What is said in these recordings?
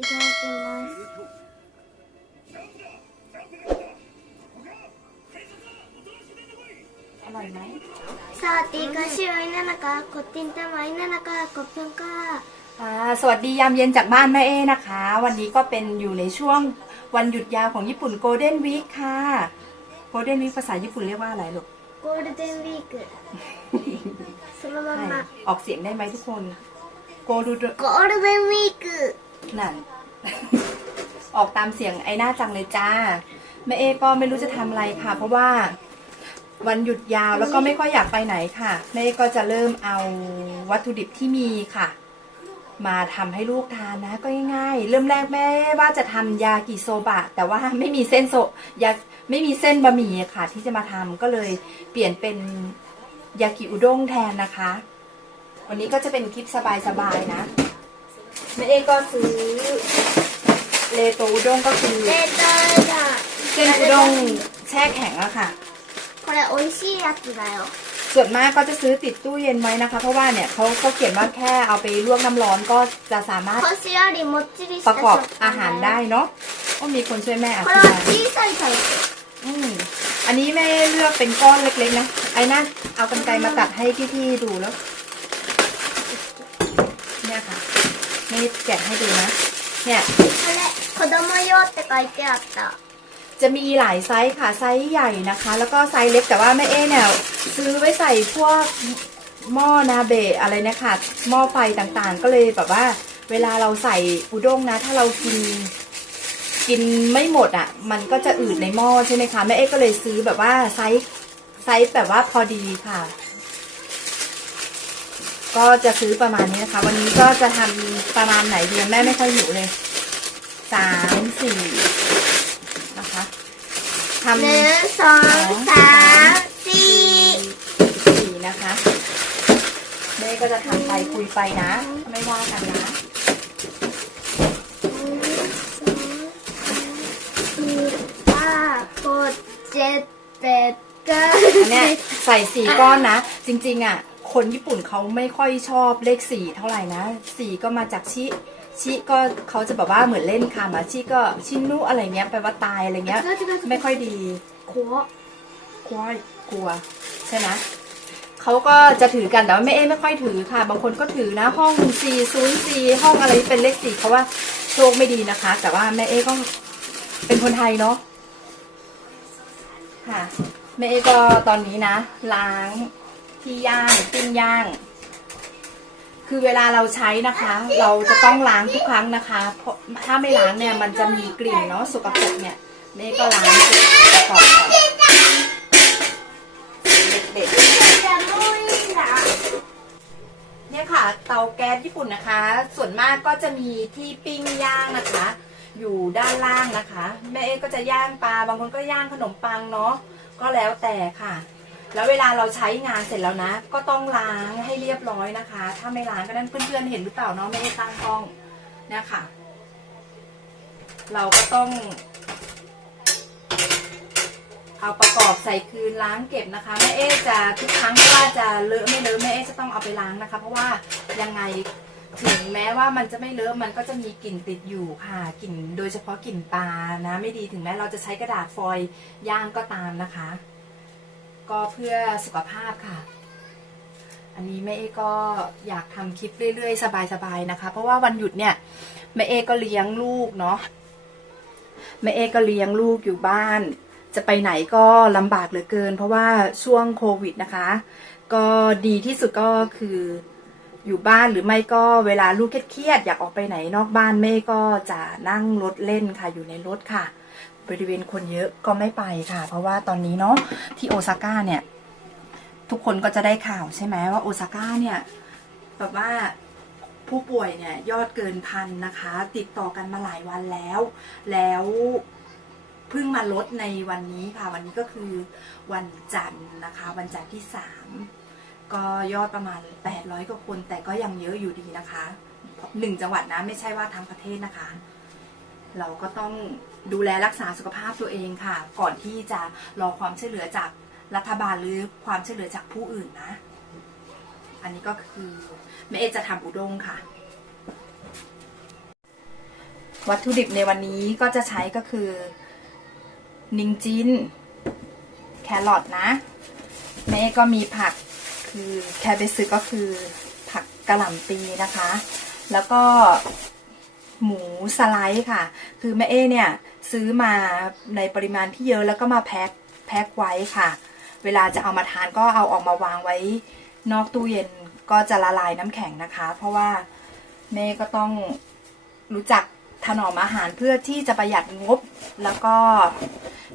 สวัสดีค่ะชื่อไอ้นันนะคะกดตินงจะไหมนันนะคะกดเพิ่มค่ะสวัสดียามเย็นจากบ้านแม่เอนะคะ วันนี้ก็เป็นอยู่ในช่วงวันหยุดยาวของญี่ปุ่นโกลเด้นวีคค่ะโกลเด้นวีคภาษาญี่ปุ่นเรียกว่าอะไรลูกโกลเด้นวีคสมมติออกเสียงได้ไหมทุกคนโกลเด้นวีค นั่น ออกตามเสียงไอ้หน้าจังเลยจ้าแม่เอก็ไม่รู้จะทำอะไรค่ะ เพราะว่าวันหยุดยาวแล้วก็ไม่ค่อยอยากไปไหนค่ะแม่เอก็จะเริ่มเอาวัตถุดิบที่มีค่ะ มาทำให้ลูกทานนะ ก็ง่ายๆ เริ่มแรกแม่ว่าจะทำยากิโซบะ แต่ว่าไม่มีเส้นโซยาไม่มีเส้นบะหมี่ค่ะ ที่จะมาทำก็เลยเปลี่ยนเป็นยากิอุด้งแทนนะคะ วันนี้ก็จะเป็นคลิปสบายๆนะ แม่เอก็ซื้อเลโตอุด้งก็คือ 冷凍だ เส้นอุด้งแช่แข็งอะค่ะ これ美味しいやつだよ ส่วนมากก็จะซื้อติดตู้เย็นไว้นะคะ เพราะว่าเนี่ยเขาเขาเขียนว่าแค่เอาไปลวกน้ำร้อนก็จะสามารถ 腰よりもっちりし ประ た กอบ 食 อา 感 หาร だ ได้ よ เนาะก็มีคนช่วยแม่อ こ ธิ れは บาย 小さいタイプ อืมอันนี้แม่เลือกเป็นก้อนเล็กๆนะ ไอ้น่าเอากันไกรมาตัดให้พี่ๆดูแล้ว เนี่ยค่ะ นี่แกะให้ดูนะ เนี่ย これ子供用って書いてあった จะมีหลายไซส์ค่ะ ไซส์ใหญ่นะคะ แล้วก็ไซส์เล็กแต่ว่าแม่เอ๊เนี่ยซื้อไว้ใส่พวกหม้อนาเบะอะไรนะคะหม้อไฟต่างๆ ก็เลยแบบว่า เวลาเราใส่อุด้งนะ ถ้าเรากิน กินไม่หมดอ่ะ มันก็จะอืดในหม้อใช่ไหมคะแม่เอ๊ก็เลยซื้อแบบว่าไซส์ไซส์แบบว่าพอดีค่ะ ก็จะซื้อประมาณนี้นะคะ วันนี้ก็จะทำประมาณไหนดีแม่ไม่ค่อยหิวเลยสามสี่นะคะทำหนึ่งสองสามสี่สี่นะคะแม่ก็จะทำไปคุยไปนะ ไม่ว่ากันนะสี่ห้าหกเจ็ดแปดเก้าอันเนี้ยใส่สี่ก้อนนะ จริง ๆ อะ คนญี่ปุ่นเขาไม่ค่อยชอบเลขสี่เท่าไหร่นะสี่ก็มาจากชิชิก็เขาจะแบบว่าเหมือนเล่นคำอะชิก็ชินุอะไรเงี้ยแปลว่าตายอะไรเงี้ย ไม่ค่อยดีขวกลัวกลัว ใช่ไหมเขาก็จะถือกันแต่ว่าแม่เอ้ไม่ค่อยถือค่ะ บางคนก็ถือนะห้องสี่ศูนย์สี่ห้องอะไรที่เป็นเลขสี่เขาว่าโชคไม่ดีนะคะ แต่ว่าแม่เอ้ก็เป็นคนไทยเนาะค่ะแม่เอ้ก็ตอนนี้นะ ล้าง ที่ย่างปิ้งย่าง คือเวลาเราใช้นะคะ เราจะต้องล้างทุกครั้งนะคะ เพราะถ้าไม่ล้างเนี่ยมันจะมีกลิ่นเนาะสกปรกเนี่ยแม่ก็ล้างประกอบก่อนเด็กๆเนี่ยค่ะ เตาแก๊สญี่ปุ่นนะคะ ส่วนมากก็จะมีที่ปิ้งย่างนะคะ อยู่ด้านล่างนะคะ แม่เอก็จะย่างปลาบางคนก็ย่างขนมปังเนาะก็แล้วแต่ค่ะ แล้วเวลาเราใช้งานเสร็จแล้วนะ ก็ต้องล้างให้เรียบร้อยนะคะ ถ้าไม่ล้างก็นั่นเพื่อนๆเห็นหรือเปล่าเนาะไม่ได้ตั้งกล้องนี่ยค่ะเราก็ต้อง เอาประกอบใส่คืนล้างเก็บนะคะแม่เอ๊จะทุกครั้งไม่ว่าจะเลอะไม่เลอะแม่เอ๊จะต้องเอาไปล้างนะคะ เพราะว่ายังไงถึงแม้ว่ามันจะไม่เลอะมันก็จะมีกลิ่นติดอยู่ค่ะกลิ่นโดยเฉพาะกลิ่นปลานะ ไม่ดีถึงแม้เราจะใช้กระดาษฟอยล์ย่างก็ตามนะคะ ก็เพื่อสุขภาพค่ะ อันนี้แม่เอก็อยากทำคลิปเรื่อยๆ สบายๆนะคะ เพราะว่าวันหยุดเนี่ยแม่เอก็เลี้ยงลูกเนาะแม่เอก็เลี้ยงลูกอยู่บ้าน จะไปไหนก็ลำบากเหลือเกิน เพราะว่าช่วงโควิดนะคะ ก็ดีที่สุดก็คืออยู่บ้านหรือไม่ก็เวลาลูกเครียดๆอยากออกไปไหนนอกบ้านแม่ก็จะนั่งรถเล่นค่ะอยู่ในรถค่ะ บริเวณคนเยอะก็ไม่ไปค่ะ เพราะว่าตอนนี้เนาะที่โอซาก้าเนี่ย ทุกคนก็จะได้ข่าวใช่ไหมว่าโอซาก้าเนี่ยแบบว่าผู้ป่วยเนี่ยยอดเกินพันนะคะ ติดต่อกันมาหลายวันแล้ว แล้วเพิ่งมาลดในวันนี้ค่ะ วันนี้ก็คือวันจันทร์นะคะ วันจันทร์ที่สามก็ยอดประมาณ 800กว่าคน แต่ก็ยังเยอะอยู่ดีนะคะหนึ่งจังหวัดนะไม่ใช่ว่าทั้งประเทศนะคะ เราก็ต้อง ดูแลรักษาสุขภาพตัวเองค่ะ ก่อนที่จะรอความช่วยเหลือจากรัฐบาลหรือความช่วยเหลือจากผู้อื่นนะ อันนี้ก็คือแม่เอจะทำอุด้งค่ะ วัตถุดิบในวันนี้ก็จะใช้ก็คือ นิงจินแครอทนะ แม่ก็มีผักคือแคเบซึก็คือผักกระหล่ำปีนะคะ แล้วก็หมูสไลด์ค่ะ คือแม่เอเนี่ย ซื้อมาในปริมาณที่เยอะแล้วก็มาแพ็คแพ็คไว้ค่ะ เวลาจะเอามาทานก็เอาออกมาวางไว้ นอกตู้เย็นก็จะละลายน้ำแข็งนะคะ เพราะว่าแม่ก็ต้องรู้จักถนอมอาหารเพื่อที่จะประหยัดงบ แล้วก็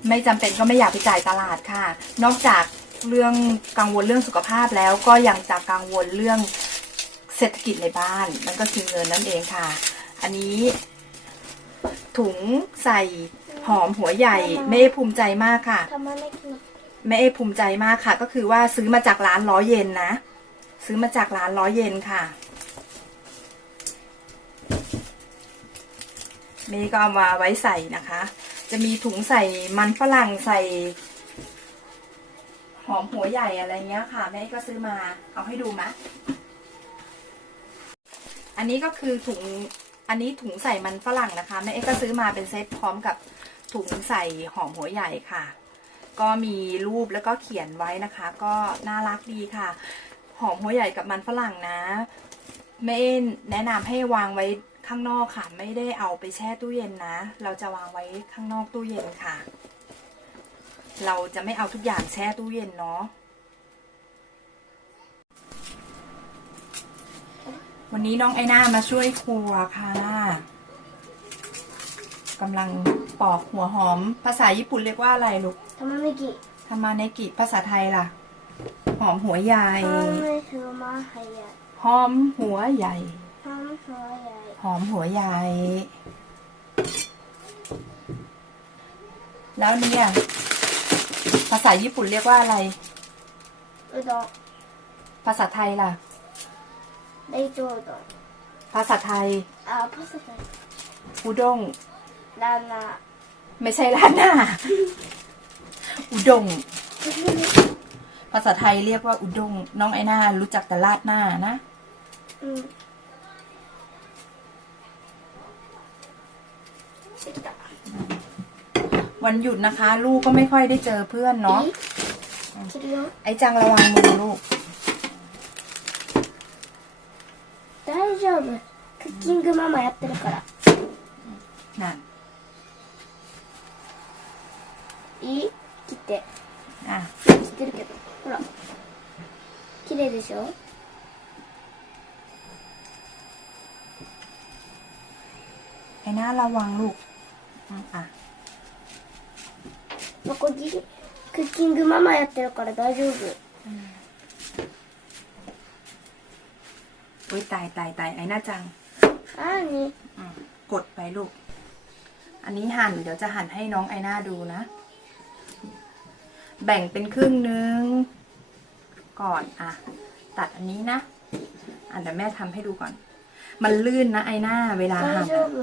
ไม่จำเป็นก็ไม่อยากไปจ่ายตลาดค่ะ นอกจากเรื่องกังวลเรื่องสุขภาพแล้วก็ยังจะกังวลเรื่องเศรษฐกิจในบ้านนั่นก็คือเงินนั่นเองค่ะ อันนี้ ถุงใส่หอมหัวใหญ่แม่ภูมิใจมากค่ะแม่ภูมิใจมากค่ะ ก็คือว่าซื้อมาจากร้านร้อยเยนนะ ซื้อมาจากร้านร้อยเยนค่ะ นี่ก็เอามาไว้ใส่นะคะ จะมีถุงใส่มันฝรั่งใส่ หอมหัวใหญ่อะไรเงี้ยค่ะ แม่ก็ซื้อมาเอาให้ดูมะ อันนี้ก็คือถุง อันนี้ถุงใส่มันฝรั่งนะคะแม่เอ๊ก็ซื้อมาเป็นเซตพร้อมกับถุงใส่หอมหัวใหญ่ค่ะ ก็มีรูปแล้วก็เขียนไว้นะคะ ก็น่ารักดีค่ะ หอมหัวใหญ่กับมันฝรั่งนะไม่แนะนำให้วางไว้ข้างนอกค่ะ ไม่ได้เอาไปแช่ตู้เย็นนะ เราจะวางไว้ข้างนอกตู้เย็นค่ะ เราจะไม่เอาทุกอย่างแช่ตู้เย็นเนาะ วันนี้น้องไอหน้ามาช่วยครัวค่ะกำลังปอกหัวหอม ภาษาญี่ปุ่นเรียกว่าอะไรลูกทำไมไม่กี่ทำมาในกิภาษาไทยล่ะ หอมหัวใหญ่หอมหัวใหญ่ หอมหัวใหญ่ หอมหัวใหญ่ แล้วเนี่ย ภาษาญี่ปุ่นเรียกว่าอะไรภาษาไทยล่ะ ในโจดภาษาไทยอ่าภาษาไทยอุด้งลานาไม่ใช่ลานาอุด้งภาษาไทยเรียกว่าอุด้งน้องไอหน้ารู้จักแต่ลาดหน้านะวันหยุดนะคะ ลูกก็ไม่ค่อยได้เจอเพื่อนเนาะเนาะไอจังระวังมือลูก 大丈夫クッキングママやってるから นั่น いい切って อ่ะ 切ってるけどほら綺麗でしょ ไอหน้าระวังลูกอ่ะอ่ะ まこぎクッキングママやってるから大丈夫 อุ้ยตายตายตายไอหน้าจัง あーに อืมกดไปลูก อันนี้หั่น เดี๋ยวจะหั่นให้น้องไอหน้าดูนะ แบ่งเป็นครึ่งนึง ก่อน อ่ะ ตัดอันนี้นะ อันเดี๋ยวแม่ทำให้ดูก่อน มันลื่นนะไอหน้า เวลา 大 หั่น 丈夫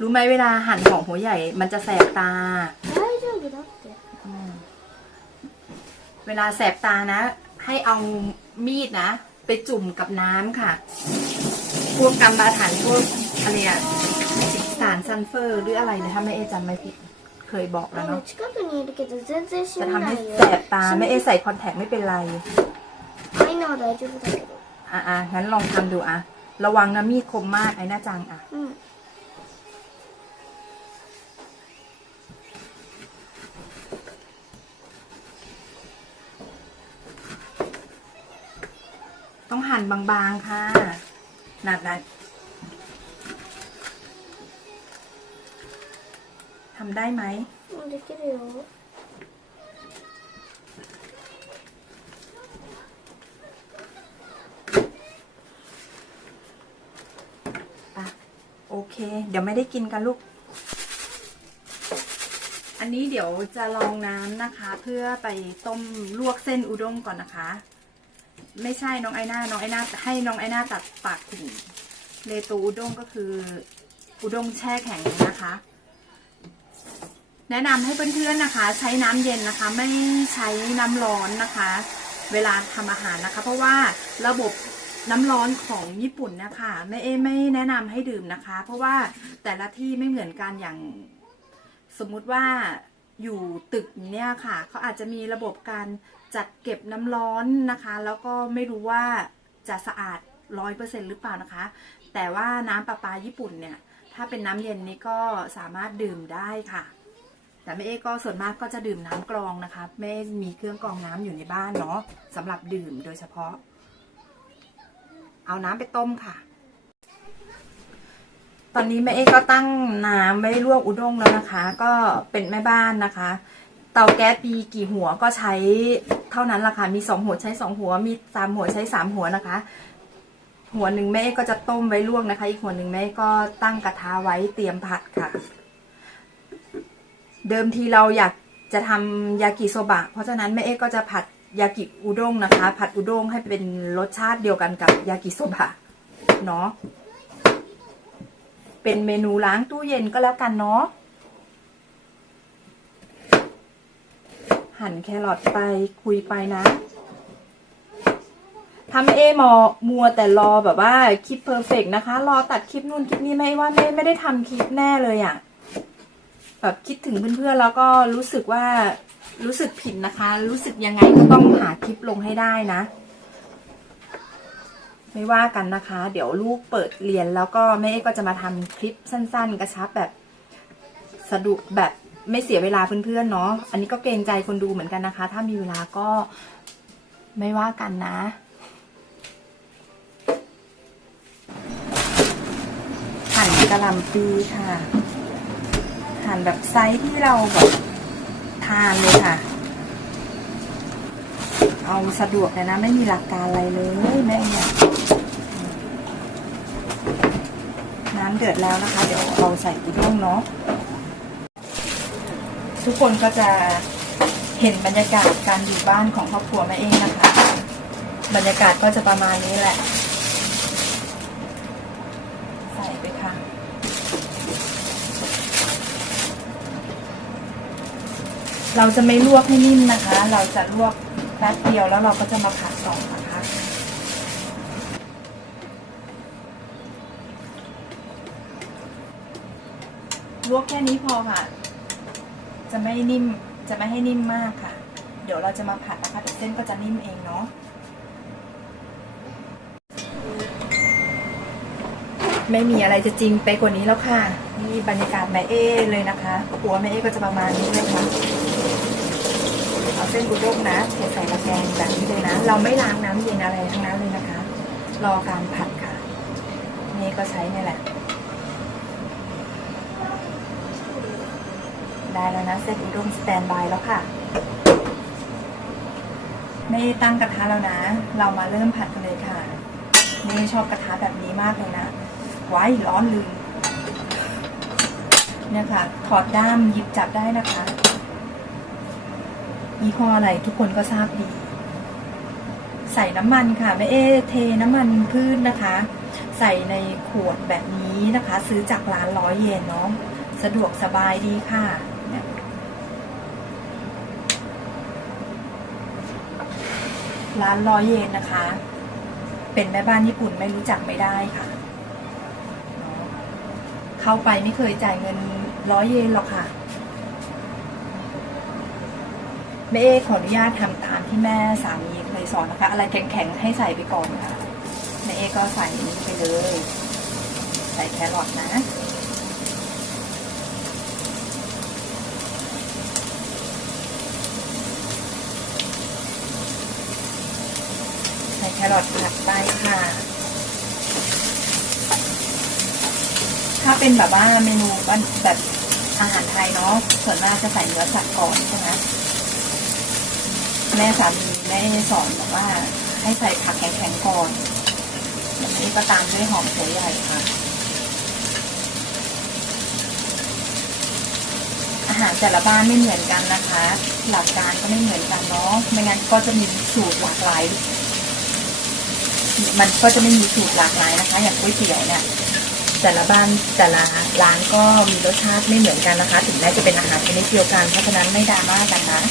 รู้ไหมเวลาหั่นของหัวใหญ่ มันจะแสบตา 大丈夫だって อืมเวลาแสบตานะ ให้เอามีดนะ ไปจุ่มกับน้ำค่ะ พวกกำมาฐานพวกอะไรอะสารซัลเฟอร์หรืออะไรเนี่ยถ้าไม่เอจำไม่ผิด เคยบอกแล้ว あの เนาะ 近くにいるけど全然死 จะ な ทำ な ให้ いよ แสบตาไม่เอใส่คอนแทคไม่เป็นไร マイナは大丈夫だけど อ่ะอ่ะงั้นลองทำดูอ่ะ ระวังนะมีดคมมากไอ้หน้าจังอ่ะ うん หั่นบางๆค่ะหนักหนักทำได้ไหม うんできるよ อ่ะโอเค เดี๋ยวไม่ได้กินกันลูก อันนี้เดี๋ยวจะลองน้ำนะคะ เพื่อไปต้มลวกเส้นอุด้งก่อนนะคะ ไม่ใช่น้องไอหน้าน้องไอหน้าให้น้องไอหน้าตัดปากถุงเลตูอุด้งก็คืออุด้งแช่แข็งนะคะ แนะนำให้เพื่อนๆนะคะ ใช้น้ำเย็นนะคะ ไม่ใช้น้ำร้อนนะคะ เวลาทำอาหารนะคะ เพราะว่าระบบน้ำร้อนของญี่ปุ่นนะคะแม่เอไม่แนะนำให้ดื่มนะคะ เพราะว่าแต่ละที่ไม่เหมือนกันอย่างสมมุติว่าอยู่ตึกเนี่ยค่ะ เขาอาจจะมีระบบการ จัดเก็บน้ำร้อนนะคะ แล้วก็ไม่รู้ว่าจะสะอาดร้อยเปอร์เซ็นหรือเปล่านะคะ แต่ว่าน้ำประปาญี่ปุ่นเนี่ย ถ้าเป็นน้ำเย็นนี่ก็สามารถดื่มได้ค่ะ แต่แม่เอ๊ก็ส่วนมากก็จะดื่มน้ำกรองนะคะแม่มีเครื่องกรองน้ำอยู่ในบ้านเนาะสำหรับดื่มโดยเฉพาะ เอาน้ำไปต้มค่ะ ตอนนี้แม่เอ๊ก็ตั้งน้ำไว้ลวกอุด้งแล้วนะคะ ก็เป็นแม่บ้านนะคะ เตาแก๊สมีกี่หัวก็ใช้เท่านั้นละค่ะมีสองหัวใช้สองหัว มีสามหัวใช้สามหัวนะคะ หัวหนึ่งแม่ก็จะต้มไว้ลวกนะคะ อีกหัวหนึ่งแม่ก็ตั้งกระทะไว้เตรียมผัดค่ะ เดิมทีเราอยากจะทำยากิโซบะ เพราะฉะนั้นแม่เอ๊ก็จะผัดยากิอุด้งนะคะ ผัดอุด้งให้เป็นรสชาติเดียวกันกับยากิโซบะเนาะเป็นเมนูล้างตู้เย็นก็แล้วกันเนาะ หั่นแครอทไปคุยไปนะทำเอมอมัวแต่รอแบบว่าคลิปเพอร์เฟกนะคะ รอตัดคลิปนู่นคลิปนี้ไม่ว่าไม่ไม่ได้ทำคลิปแน่เลยอะ่ะแบบคิดถึงเพื่อนๆแล้วก็รู้สึกว่ารู้สึกผิดนะคะ รู้สึกยังไงก็ต้องหาคลิปลงให้ได้นะ ไม่ว่ากันนะคะ เดี๋ยวลูกเปิดเรียนแล้วก็แม่ก็จะมาทำคลิปสั้น ๆ กระชับแบบสะดวกแบบ ไม่เสียเวลาเพื่อนๆเนาะ อันนี้ก็เกรงใจคนดูเหมือนกันนะคะ ถ้ามีเวลาก็ไม่ว่ากันนะ หั่นกระหล่ำปีค่ะ หั่นแบบไซส์ที่เราแบบทานเลยค่ะ เอาสะดวกเลยนะ ไม่มีหลักการอะไรเลยแม่เนี่ยน้ำเดือดแล้วนะคะ เดี๋ยวเราใส่อุด้งเนาะ ทุกคนก็จะเห็นบรรยากาศการอยู่บ้านของครอบครัวแม่เองนะคะ บรรยากาศก็จะประมาณนี้แหละ ใส่ไปค่ะ เราจะไม่ลวกให้นิ่มนะคะ เราจะลวกแป๊บเดียวแล้วเราก็จะมาผัดต่อนะคะลวกแค่นี้พอค่ะ จะไม่นิ่มจะไม่ให้นิ่มมากค่ะ เดี๋ยวเราจะมาผัดนะคะเดี๋ยวเส้นก็จะนิ่มเองเนาะไม่มีอะไรจะจริงไปกว่านี้แล้วค่ะ นี่บรรยากาศแม่เอเลยนะคะครัวแม่เอก็จะประมาณนี้เลยค่ะเอาเส้นอุด้งนะเทใส่ตะแกรงแบบนี้เลยนะ เราไม่ล้างน้ำเย็นอะไรทั้งนั้นเลยนะคะ รอการผัดค่ะ นี่ก็ใช้เนี่ยแหละ ได้แล้วนะเส้นอุด้งสแตนบายแล้วค่ะไม่ตั้งกระทะแล้วนะ เรามาเริ่มผัดกันเลยค่ะนี่ชอบกระทะแบบนี้มากเลยนะไว้ร้อนลืมเนี่ยค่ะถอดด้ามหยิบจับได้นะคะยี่ห้ออะไรทุกคนก็ทราบดี ใส่น้ำมันค่ะแม่เอเทน้ำมันพืชนะคะ ใส่ในขวดแบบนี้นะคะ ซื้อจากร้านร้อยเยนเนาะสะดวกสบายดีค่ะเนี่ย ร้านร้อยเยนนะคะ เป็นแม่บ้านญี่ปุ่นไม่รู้จักไม่ได้ค่ะ เข้าไปไม่เคยจ่ายเงินร้อยเยนหรอกค่ะแม่เอขออนุญาตทำตามที่แม่สามีเคยสอนนะคะ อะไรแข็งๆให้ใส่ไปก่อนค่ะแม่เอก็ใส่นี้ไปเลย ใส่แครอทนะ แครอทผัดไปค่ะ ถ้าเป็นแบบว่าเมนูแบบอาหารไทยเนาะส่วนมากจะใส่เนื้อสัตว์ก่อนใช่ไหมแม่สามีแม่สอนบอกว่า ให้ใส่ผักแข็งๆก่อนแบบนี้ก็ตามด้วยหอมหัวใหญ่ค่ะ อาหารแต่ละบ้านไม่เหมือนกันนะคะ หลักการก็ไม่เหมือนกันเนาะไม่งั้นก็จะมีสูตรหลากหลาย มันก็จะไม่มีสูตรหลากหลายนะคะ อย่างก๋วยเตี๋ยวเนี่ยแต่ละบ้านแต่ละร้านก็มีรสชาติไม่เหมือนกันนะคะ ถึงแม้จะเป็นอาหารชนิดเดียวกัน เพราะฉะนั้นไม่ดราม่ากันนะ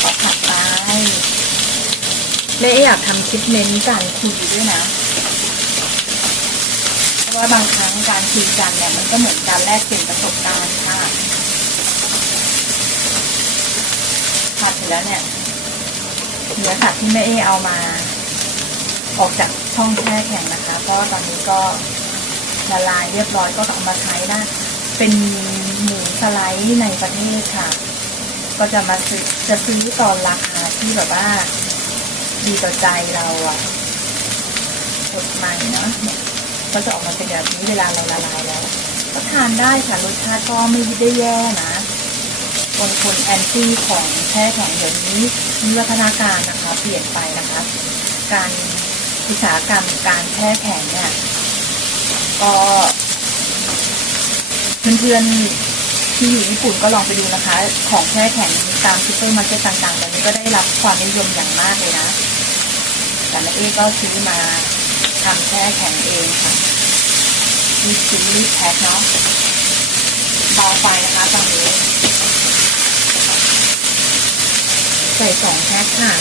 ขอผัดไปแม่อยากทำคลิปเน้นการคุยด้วยนะเพราะว่าบางครั้งการคุยกันเนี่ยมันก็เหมือนการแลกเปลี่ยนประสบการณ์ค่ะผัดเสร็จแล้วเนี่ย นื้อสัตว์ที่แม่เอเอามา ออกจากช่องแช่แข็งนะคะเพราะว่าตอนนี้ก็ละลายเรียบร้อยก็เอามาใช้นะ เป็นหมูสไลด์ในประเทศค่ะ ก็จะมาซื้อจะซื้อตอนราคาที่แบบว่า ดีต่อใจเราอะสดใหม่เนาะก็จะออกมาเป็นแบบนี้เวลาเราละลายแล้ว ก็ทานได้ค่ะรสชาติก็ไม่ได้แย่นะ คนคนแอนตี้ของแช่แข็งเดี๋ยวนี้วิวัฒนาการนะคะเปลี่ยนไปนะคะการอุตสาหกรรมการแช่แข็งเนี่ยก็เพื่อนๆที่อยู่ญี่ปุ่นก็ลองไปดูนะคะ ของแช่แข็งตามซูเปอร์มาร์เก็ตต่างๆแบบนี้ก็ได้รับความนิยมอย่างมากเลยนะแต่แม่เอ๊ก็ซื้อมาทำแช่แข็งเองค่ะรีบซื้อรีแพ็คเนาะเบาไฟนะคะตอนนี้ ใส่สองแพ็คค่ะ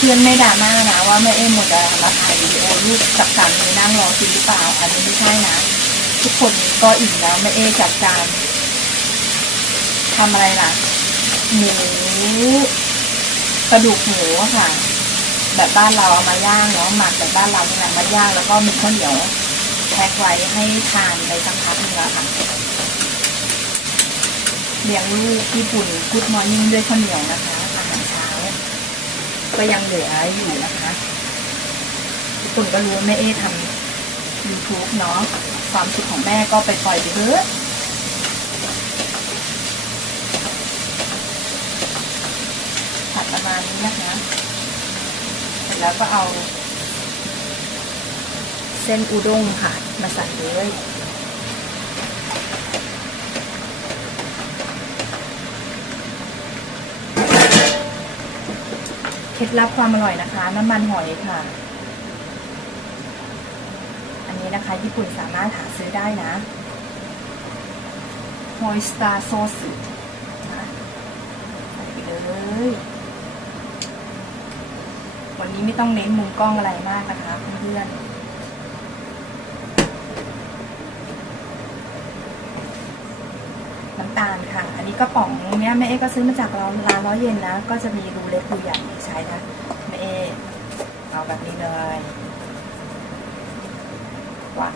เพื่อนๆไม่ด่ามานะว่าแม่เอ็มหมดแต่มาถ่ายวิดีโอรูปกับสามีนั่งรอกินหรือเปล่า อันนี้ไม่ใช่นะ ทุกคนก็อิ่มแล้วแม่เอจัดจาน ทำอะไรล่ะ หมูกระดูกหมูค่ะ แบบบ้านเราเอามาย่างเนาะหมักแบบบ้านเราเนี่ยมาย่างแล้วก็มีข้าวเหนียวแพ็คไว้ให้ทานไปสักพักนึงแล้วค่ะเลี้ยงลูกญี่ปุ่นกุดมอร์นิ่งด้วยข้าวเหนียวนะคะอาหารเช้า ก็ยังเหลืออยู่นะคะทุกคนก็รู้แม่เอ๊ทำ YouTube เนาะความสุขของแม่ก็ไปปล่อยไปเถอะผัด ประมาณนี้นะคะ เสร็จแล้วก็เอา เส้นอุด้งค่ะ มาใส่เลยเคล็ดลับความอร่อยนะคะ น้ำมันหอยค่ะ อันนี้นะคะ ญี่ปุ่นสามารถหาซื้อได้นะ h o y s t e r sauce นะใส่ไปเลย นี้ไม่ต้องเน้นมุมกล้องอะไรมากนะคะเพื่อนน้ำตาลค่ะ อันนี้กระป๋องเนี้ยแม่เอ๊ก็ซื้อมาจากร้านร้านร้อยเย็นนะ ก็จะมีรูเล็กรูใหญ่ใช้นะแม่เอ๊เอาแบบนี้เลยหวาน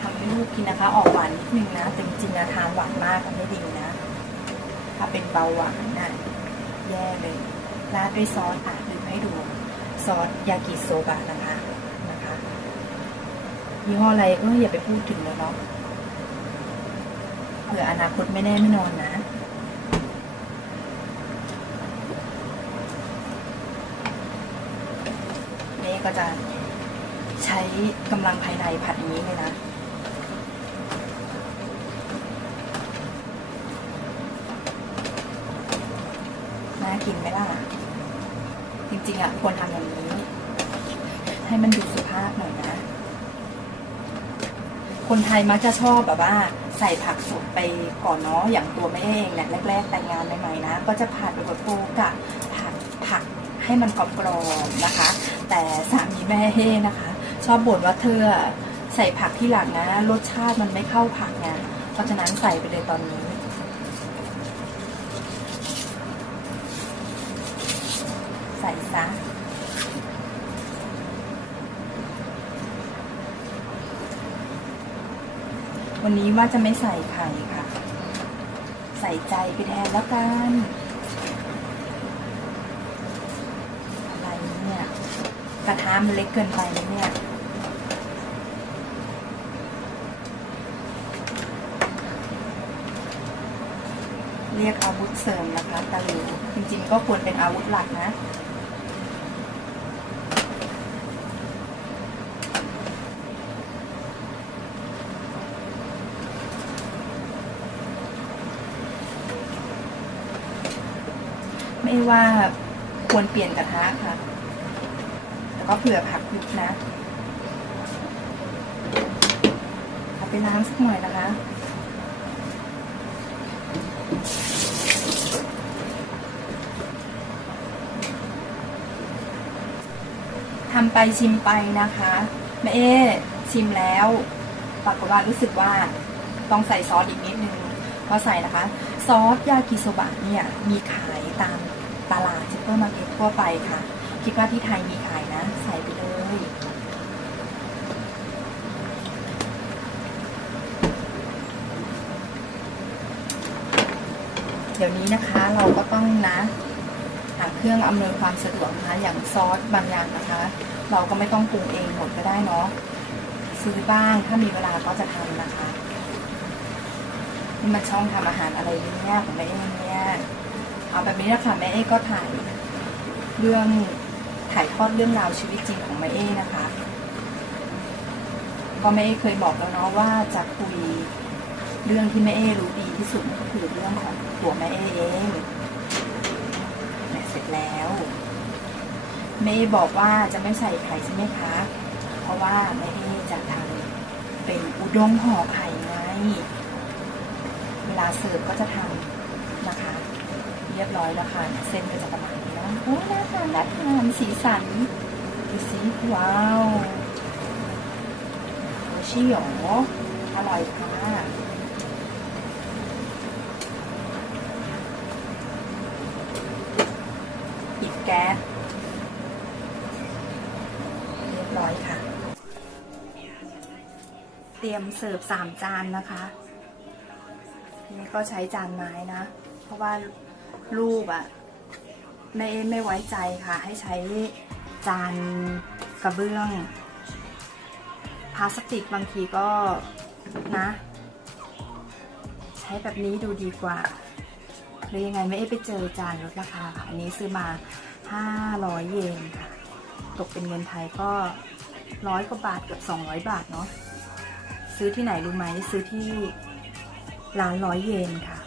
ทำให้ลูกกินนะคะ ออกหวานนิดนึงนะแต่จริงๆนะทานหวานมากมันไม่ดีนะ ถ้าเป็นเบาหวานน่ะแย่เลยราดด้วยซอสอะ ให้ดูซอสยากิโซบะนะคะนะคะยี่ห้ออะไรเอออย่าไปพูดถึงเลยเนาะเผื่ออนาคตไม่แน่ไม่นอนนะนี่ก็จะใช้กำลังภายในผัดอย่างนี้เลยนะ น่ากินไหมล่ะ จ ริงๆอะควรทำอย่างนี้ ให้มันดูสุภาพหน่อยนะ คนไทยมักจะชอบแบบว่า ใส่ผักสดไปก่อนเนาะอย่างตัวแม่เองเนี่ยแรก ๆ แต่งงานใหม่ๆนะ ก็จะผัดไปกับโฟกะผัดผักให้มันกรอบๆนะคะ แต่สามีแม่เฮนะคะ ชอบบ่นว่าเธอใส่ผักที่หลังนะ รสชาติมันไม่เข้าผักไงเพราะฉะนั้นใส่ไปเลยตอนนี้ ใส่ซะ วันนี้ว่าจะไม่ใส่ไข่ค่ะ ใส่ใจไปแทนแล้วกันอะไรเนี่ยกระทะมันเล็กเกินไปเนี่ยเรียกอาวุธเสริมนะคะตะหลิวจริงๆก็ควรเป็นอาวุธหลักนะ ค ไม่ว่า ควรเปลี่ยนกระทะค่ะ แล้วก็เผื่อผักยุบนะเอาไปล้างสักหน่อยนะคะทำไปชิมไปนะคะแม่เอ๊ชิมแล้วปรากฏว่ารู้สึกว่าต้องใส่ซอสอีกนิดนึงพอใส่นะคะ ซอสยากิโซบะเนี่ยมีขายตามตลาด ปอร์มาร์เก็ตทั่วไปค่ะ คิดว่าที่ไทยมีขายนะ ใส่ไปเลย เดี๋ยวนี้นะคะเราก็ต้องนะหาเครื่องอำนวยความสะดวกนะคะ อย่างซอสบางอย่างนะคะ เราก็ไม่ต้องปรุงเองหมดก็ได้เนาะซื้อบ้างถ้ามีเวลาก็จะทำนะคะนี่มันช่องทำอาหารอะไรเนี่ยของแม่เองเนี่ยเอาแบบนี้นะคะแม่เอก็ถ่าย เรื่องถ่ายทอดเรื่องราวชีวิตจริงของแม่เอนะคะก็แม่เอเคยบอกแล้วเนาะว่าจะคุยเรื่องที่แม่เอรู้ดีที่สุดก็คือเรื่องของตัวแม่เอเองเนี่ยเสร็จแล้วเมย์บอกว่าจะไม่ใส่ไข่ใช่ไหมคะ เพราะว่าแม่เอจะทำเป็นอุด้งห่อไข่ไงเวลาเสิร์ฟก็จะทำ เรียบร้อยแล้วค่ะเส้นก็จะประมาณนี้เนาะโอ้น่าทานน่าทานสีสันดูสิว้าวโอชิหยออร่อยค่ะปิดแก๊สเรียบร้อยค่ะ เตรียมเสิร์ฟสามจานนะคะ นี่ก็ใช้จานไม้นะ เพราะว่า ลูกอะ่ะไม่ไม่ไว้ใจค่ะ ให้ใช้จานกระเบื้องพลาสติกบางทีก็นะ ใช้แบบนี้ดูดีกว่าหรือยังไงไม่ได้ไปเจอจานลดราคาค่ะอันนี้ซื้อมา 500 เยนค่ะ ตกเป็นเงินไทยก็ร้อยกว่าบาทเกือบ200 บาทเนาะซื้อที่ไหนรู้ไหมซื้อที่ร้านร้อยเยนค่ะ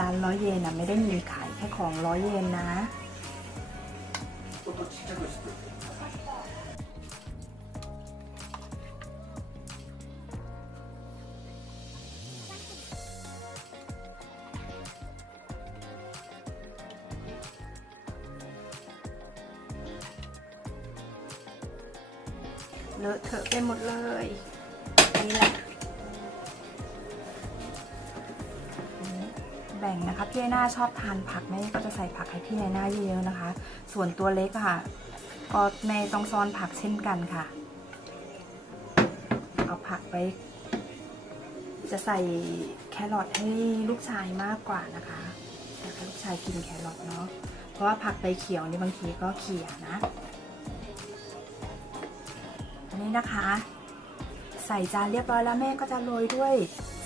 ร้านร้อยเยนนะไม่ได้มีขายแค่ของร้อยเยนนะ ทานผักแม่ก็จะใส่ผักให้พี่ไอหน้าเยอะๆนะคะ ส่วนตัวเล็กค่ะ ก็แม่ต้องซ่อนผักเช่นกันค่ะ เอาผักไป จะใส่แครอทให้ลูกชายมากกว่านะคะอยากให้ลูกชายกินแครอทเนาะ เพราะว่าผักใบเขียวนี่บางทีก็เขียนะ อันนี้นะคะ ใส่จานเรียบร้อยแล้วแม่ก็จะโรยด้วย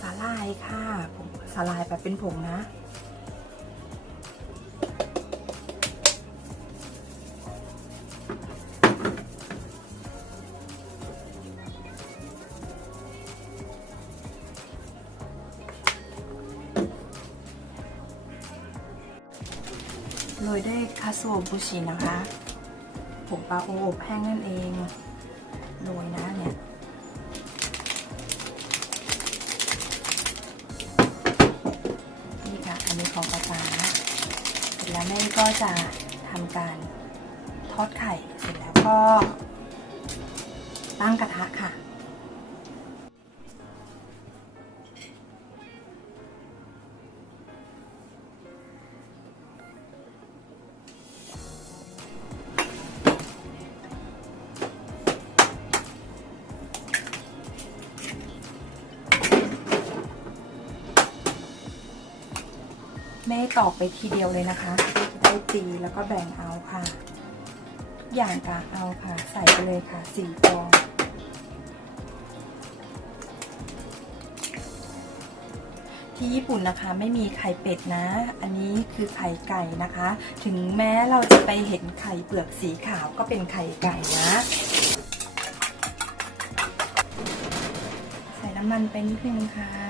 สาลายค่ะผงสาลายแบบเป็นผงนะ ซบุชินะคะผงปลาโออบแห้งนั่นเองโรยนะเนี่ยนี่ค่ะ อันนี้ของประจานะเสร็จแล้วแม่ก็จะทำการทอดไข่ เสร็จแล้วก็ ตอกไปทีเดียวเลยนะคะจะได้ตีแล้วก็แบ่งเอาค่ะ ทุกอย่างกะเอาค่ะ ใส่ไปเลยค่ะสี่ฟองที่ญี่ปุ่นนะคะไม่มีไข่เป็ดนะ อันนี้คือไข่ไก่นะคะ ถึงแม้เราจะไปเห็นไข่เปลือกสีขาวก็เป็นไข่ไก่นะ ใส่น้ำมันไปนิดนึงค่ะ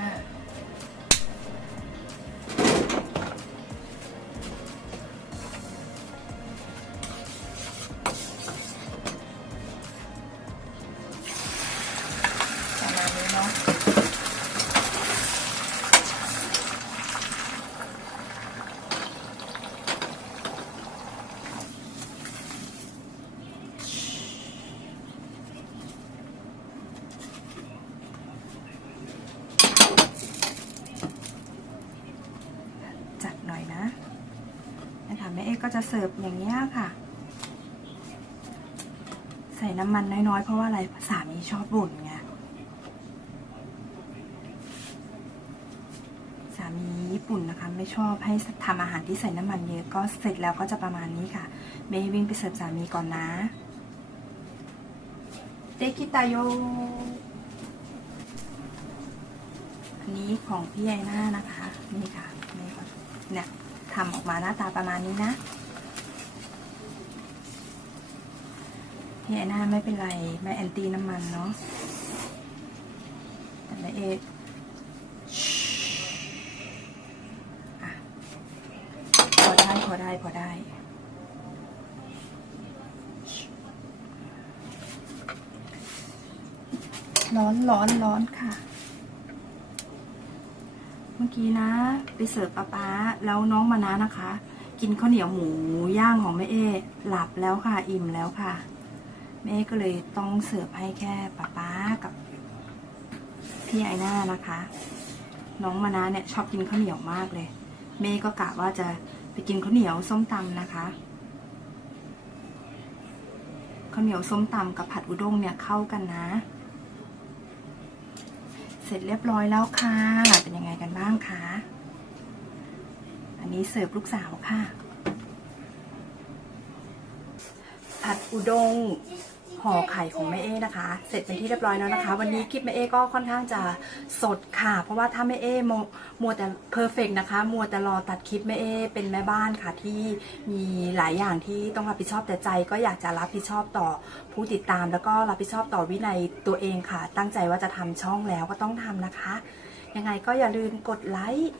จะเสิร์ฟอย่างนี้ยค่ะ ใส่น้ำมันน้อยๆ เพราะว่าอะไรสามีชอบบ่นไงสามีญี่ปุ่นนะคะ ไม่ชอบให้ทำอาหารที่ใส่น้ำมันเยอะก็เสร็จแล้วก็จะประมาณนี้ค่ะเมย์วิ่งไปเสิร์ฟสามีก่อนนะเดคิตาโยอันนี้ของพี่ไอหน้านะคะ นี่ค่ะนี่ก่อนเนี่ยทำออกมาหน้าตาประมาณนี้นะ พี่ไอหน้าไม่เป็นไรแม่แอนตี้น้ำมันเนาะแต่แม่เอกอะพอได้พอได้พอได้ร้อนร้อนร้อนค่ะ เมื่อกี้นะ ไปเสิร์ฟป้าป๊าแล้วน้องมานะนะคะ กินข้าวเหนียวหมูย่างของแม่เอหลับแล้วค่ะ อิ่มแล้วค่ะ แม่ก็เลยต้องเสิร์ฟให้แค่ป้าป๊ากับพี่ไอหน้านะคะ น้องมานะเนี่ยชอบกินข้าวเหนียวมากเลย แม่ก็กะว่าจะไปกินข้าวเหนียวส้มตำนะคะข้าวเหนียวส้มตำกับผัดอุด้งเนี่ยเข้ากันนะ เสร็จเรียบร้อยแล้วค่ะเป็นยังไงกันบ้างคะอันนี้เสิร์ฟลูกสาวค่ะ ผัดอุด้ง ห่อไข่ของแม่เอนะคะ เสร็จเป็นที่เรียบร้อยแล้วนะคะ วันนี้คลิปแม่เอก็ค่อนข้างจะสดค่ะ เพราะว่าถ้าแม่เอโมมัวแต่เพอร์เฟกนะคะ มัวแต่รอตัดคลิปแม่เอเป็นแม่บ้านค่ะที่มีหลายอย่างที่ต้องรับผิดชอบแต่ใจ ก็อยากจะรับผิดชอบต่อผู้ติดตาม แล้วก็รับผิดชอบต่อวินัยตัวเองค่ะ ตั้งใจว่าจะทำช่องแล้วก็ต้องทำนะคะ ยังไงก็อย่าลืมกดไลค์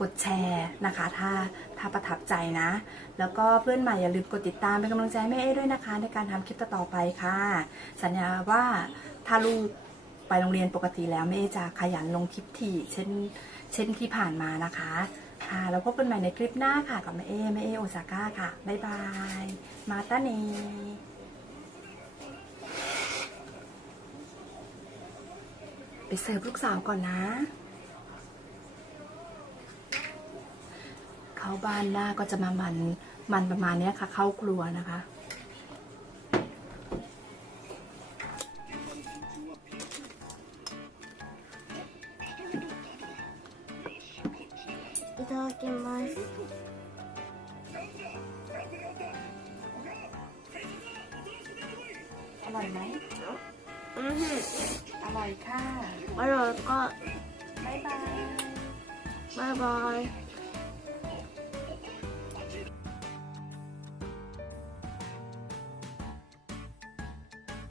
กดแชร์นะคะ ถ้าถ้าประทับใจนะ แล้วก็เพื่อนใหม่อย่าลืมกดติดตามเป็นกำลังใจแม่เอ้ด้วยนะคะ ในการทำคลิปต่อๆไปค่ะ สัญญาว่าถ้าลูกไปโรงเรียนปกติแล้วแม่เอ้จะขยันลงคลิปถี่เช่นเช่นที่ผ่านมานะคะค่ะแล้วพบกันใหม่ในคลิปหน้าค่ะกับแม่เอ้แม่เอ้โอซาก้าค่ะบ๊ายบายมาตาเนไปเสิร์ฟลูกสาวก่อนนะ เข้าบ้านหน้าก็จะมามัน มันประมาณนี้ค่ะ เข้าครัวนะคะ